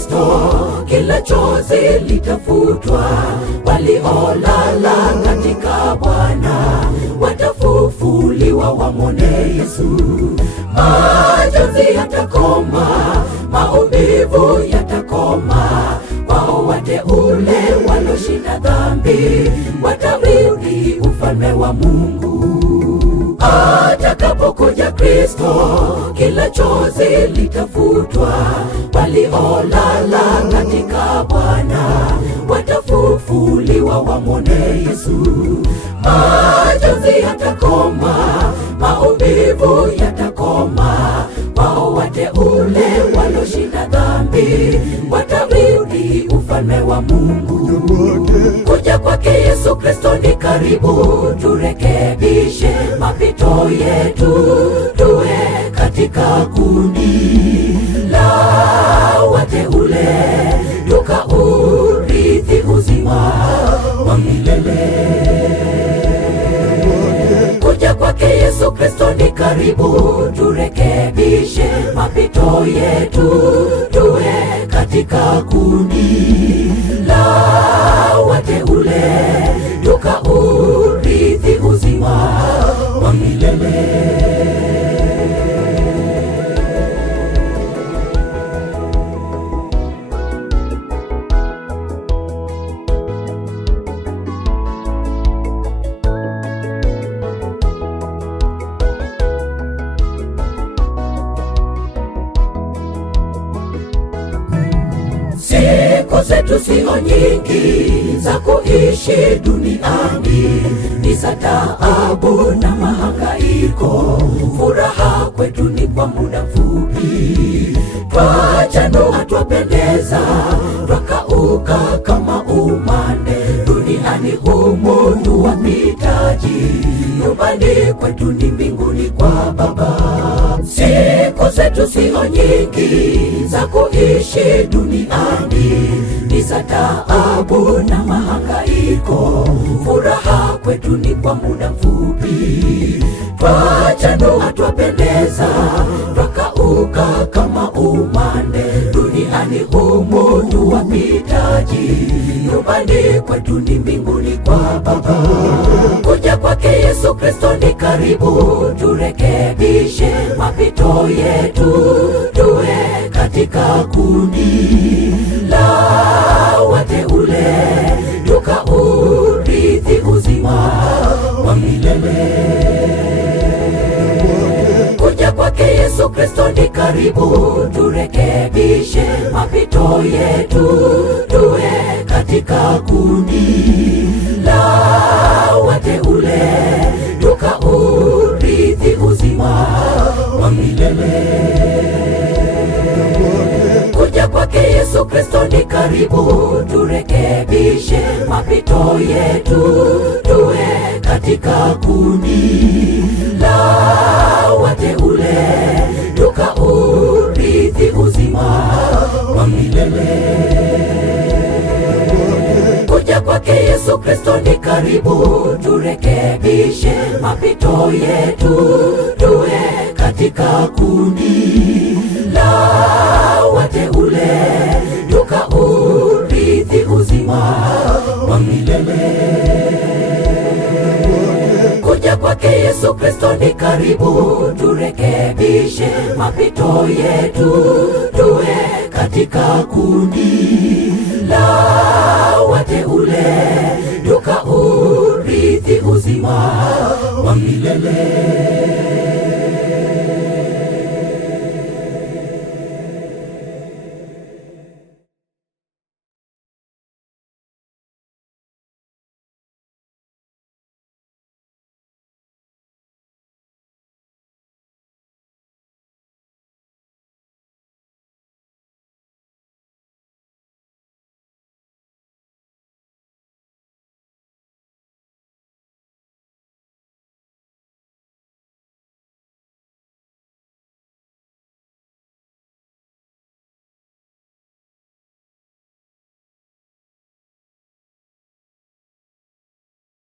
Kristo, kila chozi litafutwa. Waliolala katika Bwana watafufuliwa, wamwone Yesu. Majonzi yatakoma, maumivu yatakoma. Wao wateule waloshinda dhambi watarithi ufalme wa Mungu. Atakapokuja Kristo, kila chozi litafutwa. Waliolala katika Bwana watafufuliwa, wamwone Yesu. Majonzi yatakoma, maumivu yatakoma. Wao wateule waloshinda dhambi watarithi ufalme wa Mungu. Kuja kwake Yesu Kristo ni karibu, turekebishe mapito yetu, tuwe katika kundi la wateule, tukaurithi uzima wa milele. Kuja kwake Yesu Kristo ni karibu, turekebishe mapito yetu, tuwe katika kundi la wateule, tukaurithi uzima wa milele. Siku zetu sio nyingi za kuishi duniani, ni za taabu na mahangaiko. Furaha kwetu ni kwa muda mfupi, twachanua twapendeza, twakauka kama umande. Duniani humu tu wapitaji, nyumbani kwetu ni mbinguni kwa Baba. Siku zetu sio nyingi za kuishi duniani, ni za taabu na mahangaiko. Furaha kwetu ni kwa muda mfupi, twachanua twapendeza, twakauka kama umande. Duniani humu tu wapitaji, nyumbani kwetu ni mbinguni kwa Baba. Kuja kwake Yesu Kristo ni karibu, turekebishe mapito yetu, tuwe katika kundi la wateule, tukaurithi uzima wa milele. Kuja kwake Yesu Kristo ni karibu, turekebishe mapito yetu, tuwe katika kundi la wateule, tukaurithi uzima wa milele. Kuja kwake Yesu Kristo ni karibu, turekebishe mapito yetu, tuwe katika kundi la wateule, tukaurithi uzima wa milele. Kuja kwake Yesu Kristo ni karibu, turekebishe mapito yetu, tuwe katika kundi la wateule, tukaurithi uzima wa milele. Kuja kwake Yesu Kristo ni karibu, turekebishe mapito yetu, tuwe katika kundi la wateule, tukaurithi uzima wa milele.